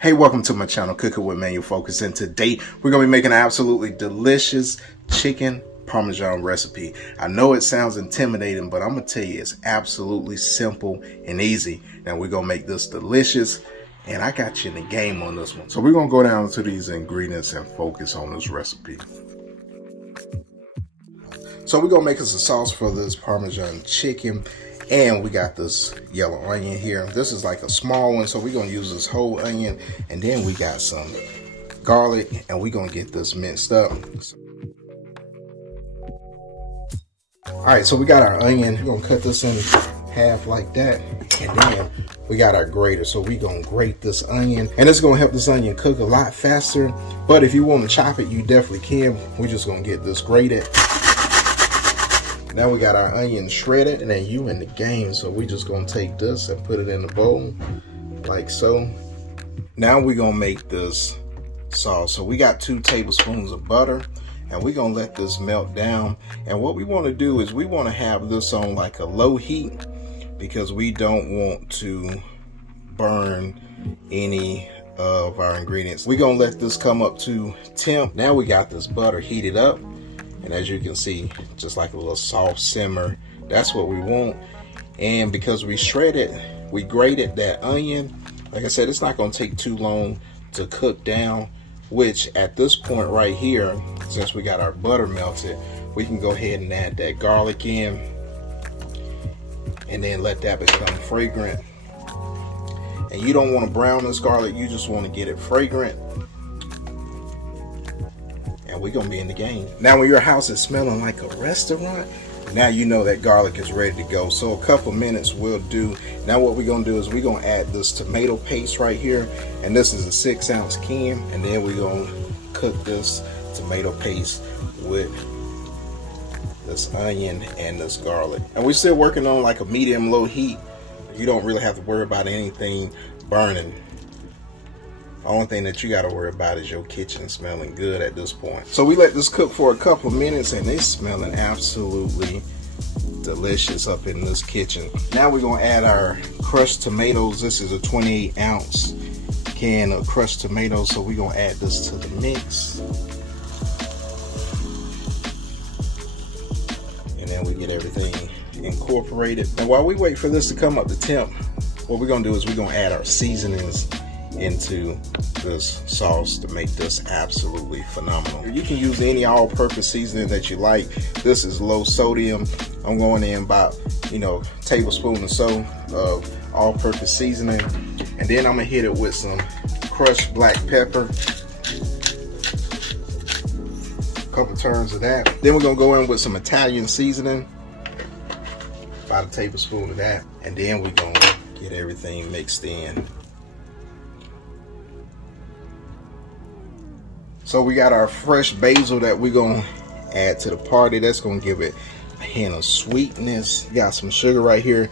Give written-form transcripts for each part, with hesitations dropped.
Hey, welcome to my channel, Cooking with Manual Focus, and today we're going to be making an absolutely delicious chicken Parmesan recipe. I know it sounds intimidating, but I'm going to tell you it's absolutely simple and easy. And we're going to make this delicious, and I got you in the game on this one. So we're going to go down to these ingredients and focus on this recipe. So we're going to make us a sauce for this Parmesan chicken. And we got this yellow onion here. This is like a small one, so we're gonna use this whole onion. And then we got some garlic, and we're gonna get this minced up. All right, so we got our onion. We're gonna cut this in half like that. And then we got our grater, so we're gonna grate this onion. And it's gonna help this onion cook a lot faster. But if you want to chop it, you definitely can. We're just gonna get this grated. Now we got our onion shredded, and then you in the game. So we just gonna take this and put it in the bowl like so. Now we're gonna make this sauce. So we got 2 tablespoons of butter, and we're gonna let this melt down. And what we want to do is we want to have this on like a low heat because we don't want to burn any of our ingredients. We're gonna let this come up to temp. Now we got this butter heated up. And as you can see, just like a little soft simmer, that's what we want. And because we grated that onion, like I said, it's not gonna take too long to cook down, which at this point right here, since we got our butter melted, we can go ahead and add that garlic in and then let that become fragrant. And you don't want to brown this garlic, you just want to get it fragrant. And we're gonna be in the game. Now when your house is smelling like a restaurant, now you know that garlic is ready to go. So a couple minutes will do. Now what we're gonna do is we're gonna add this tomato paste right here. And this is a 6-ounce can. And then we're gonna cook this tomato paste with this onion and this garlic. And we're still working on like a medium-low heat. You don't really have to worry about anything burning. The only thing that you got to worry about is your kitchen smelling good at this point. So we let this cook for a couple of minutes, and it's smelling absolutely delicious up in this kitchen. Now we're going to add our crushed tomatoes. This is a 28-ounce can of crushed tomatoes, so we're going to add this to the mix. And then we get everything incorporated. And while we wait for this to come up to temp, what we're going to do is we're going to add our seasonings into this sauce to make this absolutely phenomenal. You can use any all-purpose seasoning that you like. This is low sodium. I'm going in about, tablespoon or so of all-purpose seasoning, and then I'm gonna hit it with some crushed black pepper, a couple turns of that. Then we're gonna go in with some Italian seasoning, about a tablespoon of that, and then we're gonna get everything mixed in. So we got our fresh basil that we're gonna add to the party. That's gonna give it a hint of sweetness. We got some sugar right here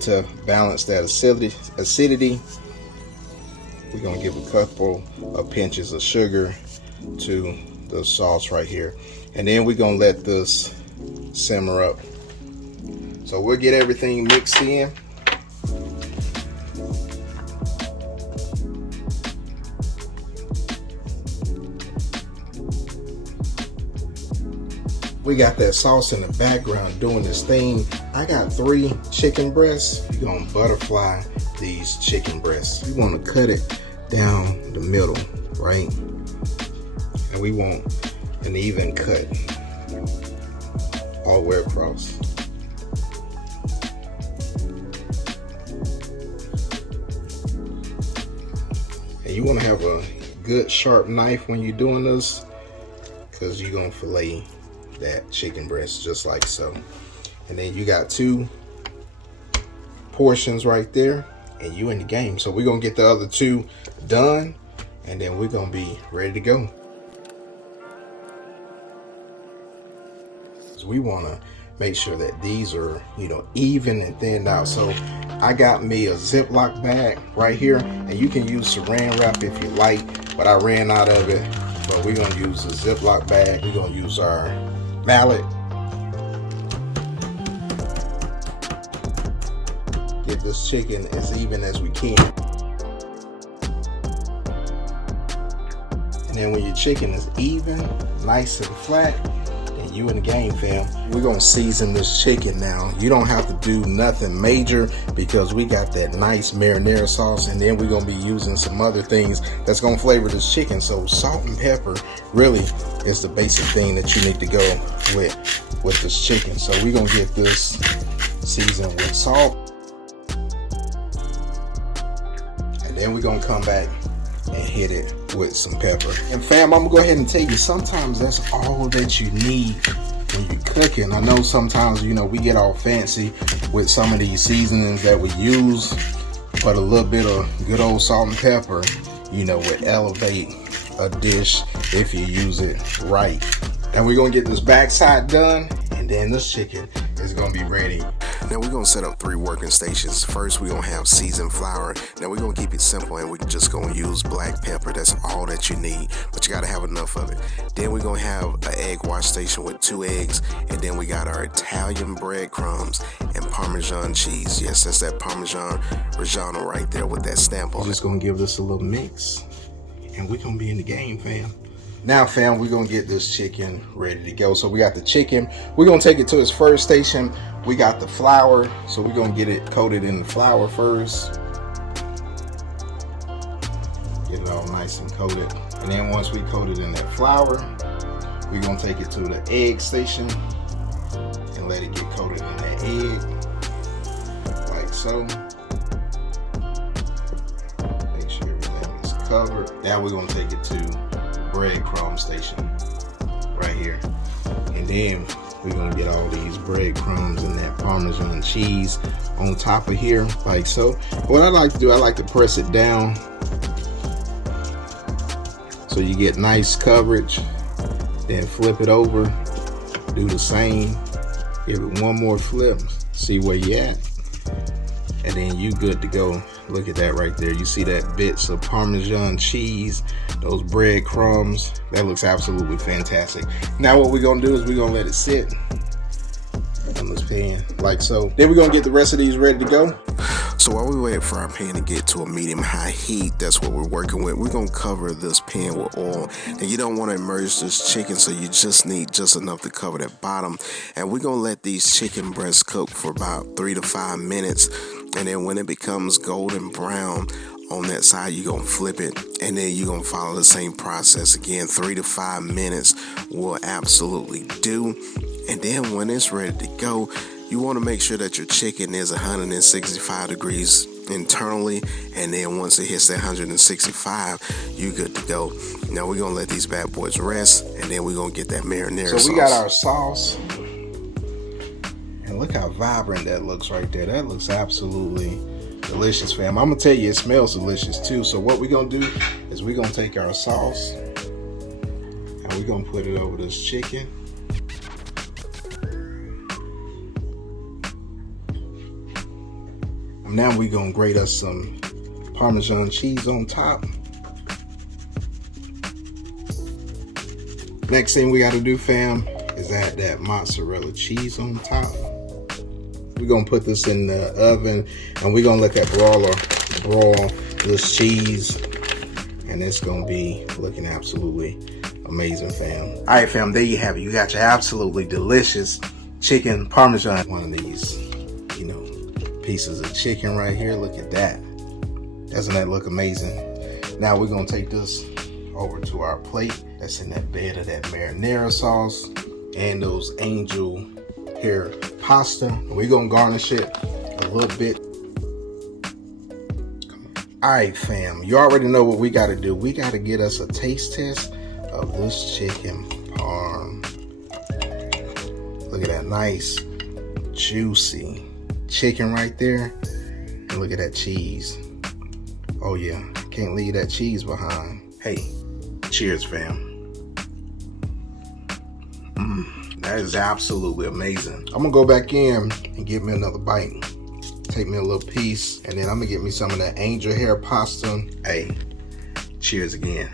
to balance that acidity. We're gonna give a couple of pinches of sugar to the sauce right here. And then we're gonna let this simmer up. So we'll get everything mixed in. We got that sauce in the background doing this thing. I got 3 chicken breasts. We're gonna butterfly these chicken breasts. We wanna cut it down the middle, right? And we want an even cut all the way across. And you wanna have a good sharp knife when you're doing this, because you're gonna fillet that chicken breast just like so. And then you got 2 portions right there, and you in the game. So we're gonna get the other 2 done, and then we're gonna be ready to go. So we wanna make sure that these are even and thinned out. So I got me a Ziploc bag right here, and you can use saran wrap if you like, but I ran out of it. But we're gonna use a Ziploc bag. We're gonna use our mallet. Get this chicken as even as we can. And then when your chicken is even, nice and flat, then you in the game, fam. We're gonna season this chicken now. You don't have to do nothing major because we got that nice marinara sauce, and then we're gonna be using some other things that's gonna flavor this chicken. So salt and pepper really is the basic thing that you need to go with this chicken. So we're gonna get this seasoned with salt. And then we're gonna come back and hit it with some pepper. And fam, I'm gonna go ahead and tell you, sometimes that's all that you need when you're cooking. I know sometimes, you know, we get all fancy with some of these seasonings that we use, but a little bit of good old salt and pepper, you know, would elevate a dish if you use it right. And we're gonna get this backside done, and then this chicken is gonna be ready. Now we're gonna set up 3 working stations. First, we're gonna have seasoned flour. Now we're gonna keep it simple, and we're just gonna use black pepper. That's all that you need, but you gotta have enough of it. Then we're gonna have an egg wash station with 2 eggs, and then we got our Italian breadcrumbs and Parmesan cheese. Yes, that's that Parmesan Reggiano right there with that stamp on it. We're just gonna give this a little mix, and we're gonna be in the game, fam. Now, fam, we're gonna get this chicken ready to go. So we got the chicken. We're gonna take it to its first station. We got the flour, so we're gonna get it coated in the flour first. Get it all nice and coated. And then once we coat it in that flour, we're gonna take it to the egg station and let it get coated in that egg, like so. Make sure everything is covered. Now we're gonna take it to breadcrumb station right here, and then we're gonna get all these breadcrumbs and that Parmesan cheese on top of here, like so. What I like to do, I like to press it down so you get nice coverage, then flip it over, do the same, give it one more flip, see where you at, and then you good to go. Look at that right there. You see that bits of Parmesan cheese, those breadcrumbs. That looks absolutely fantastic. Now what we're gonna do is we're gonna let it sit on this pan, like so. Then we're gonna get the rest of these ready to go. So while we wait for our pan to get to a medium-high heat, that's what we're working with. We're gonna cover this pan with oil. And you don't want to immerse this chicken, so you just need just enough to cover that bottom. And we're gonna let these chicken breasts cook for about 3 to 5 minutes. And then when it becomes golden brown on that side, you're gonna flip it, and then you're gonna follow the same process again. 3 to 5 minutes will absolutely do. And then when it's ready to go, you want to make sure that your chicken is 165 degrees internally, and then once it hits that 165, you're good to go. Now we're gonna let these bad boys rest, and then we're gonna get that marinara sauce. So we got our sauce, and look how vibrant that looks right there. That looks absolutely delicious, fam. I'm gonna tell you, it smells delicious too. So what we're gonna do is we're gonna take our sauce and we're gonna put it over this chicken. Now we're gonna grate us some Parmesan cheese on top. Next thing we gotta do, fam, is add that mozzarella cheese on top. We're gonna put this in the oven, and we're gonna let that broil this cheese, and it's gonna be looking absolutely amazing, fam. All right, fam, there you have it. You got your absolutely delicious chicken Parmesan. One of these, you know, pieces of chicken right here. Look at that. Doesn't that look amazing? Now we're gonna take this over to our plate that's in that bed of that marinara sauce and those angel hair pasta. We're gonna garnish it a little bit. All right, fam, you already know what we gotta do. We gotta get us a taste test of this chicken parm. Look at that nice juicy chicken right there, and look at that cheese. Oh yeah, can't leave that cheese behind. Hey, cheers, fam. That is absolutely amazing. I'm gonna go back in and get me another bite. Take me a little piece, and then I'm gonna get me some of that angel hair pasta. Hey, cheers again.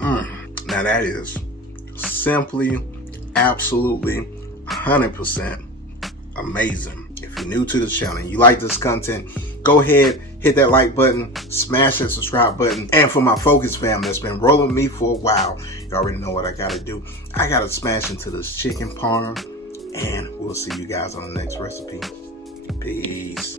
Now that is simply, absolutely 100% amazing. If you're new to the channel and you like this content, go ahead, hit that like button, smash that subscribe button. And for my Focus fam that's been rolling with me for a while, you already know what I gotta do. I gotta smash into this chicken parm, and we'll see you guys on the next recipe. Peace.